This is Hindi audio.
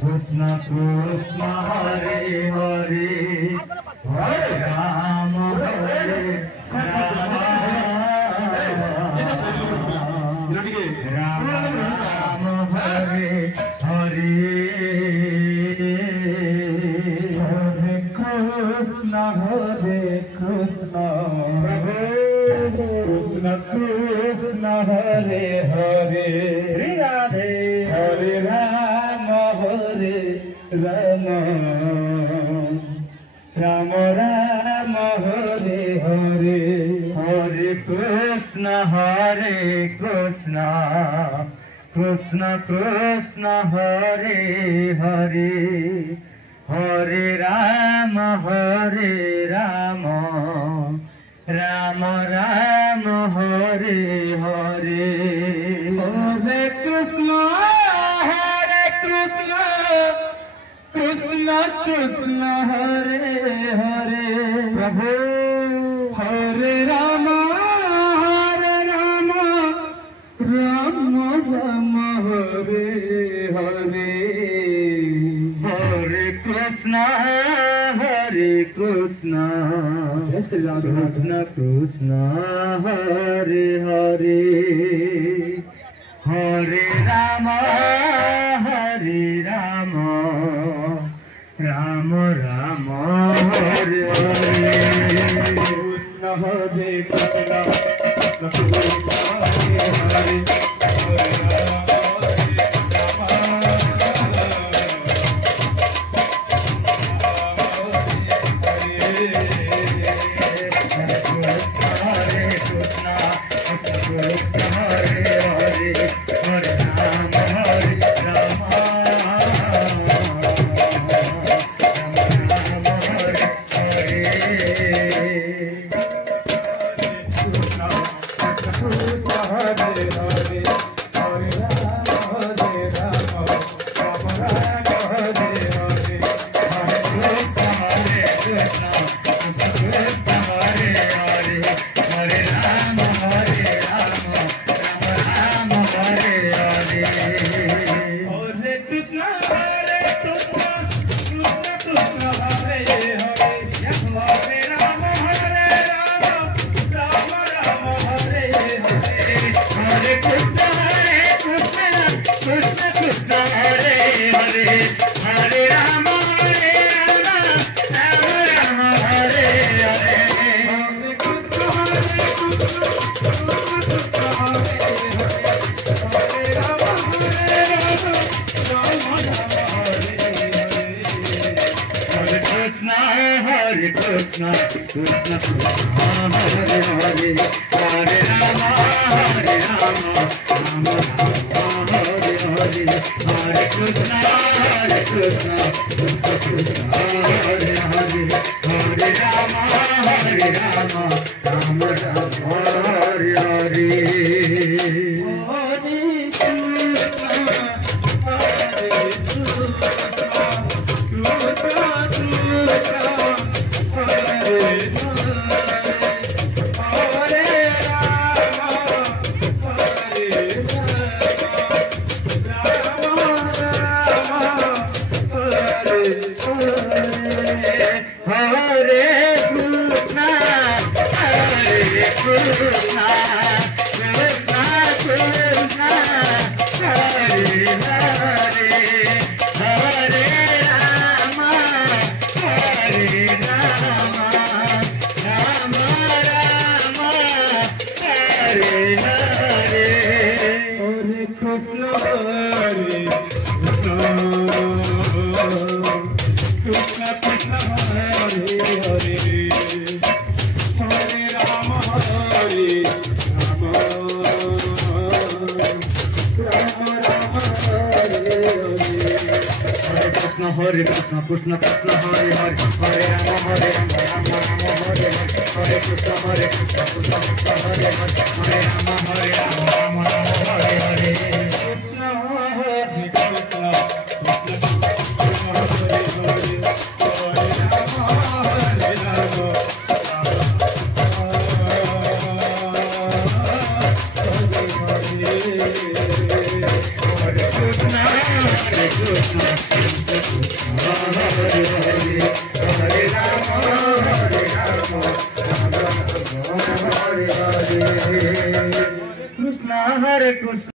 Krishna Krishna Hare Hare Hare Ram Hare Ram Ram Ram Hare Hare Hare Krishna Prabhu Krishna Krishna Hare Hare Radhe Hare Ram Ram Ram Ram Hare Hare Hare Krishna Krishna Krishna Hare Hare Hare Ram Ram Ram Hare Hare Hare Krishna Krishna Krishna Hare Hare Prabhu Hare Ram Ram Ram Hare Hare Hare Krishna Krishna Krishna Hare Hare Hare Ram Ram Ram Hare Hare Krishna Hare Krishna Krishna Hare Hare Krishna Krishna Hare Hare Hare Rama Rama Hare Hare Hare Krishna Krishna Krishna Hare Hare Hare Rama Rama Hare Hare Hare Krishna Krishna Krishna Hare Hare Hare Rama Rama Rama Hare Hare Hare Krishna Krishna Krishna Hare Hare Hare Rama Rama Hare Hare Krishna Hare Krishna Krishna Krishna Hare Hare Hare Rama Hare Rama Hare Hare Krishna Hare Krishna Hare Hare Hare Rama Hare Rama Rama Rama Hare Hare Krishna Hare Krishna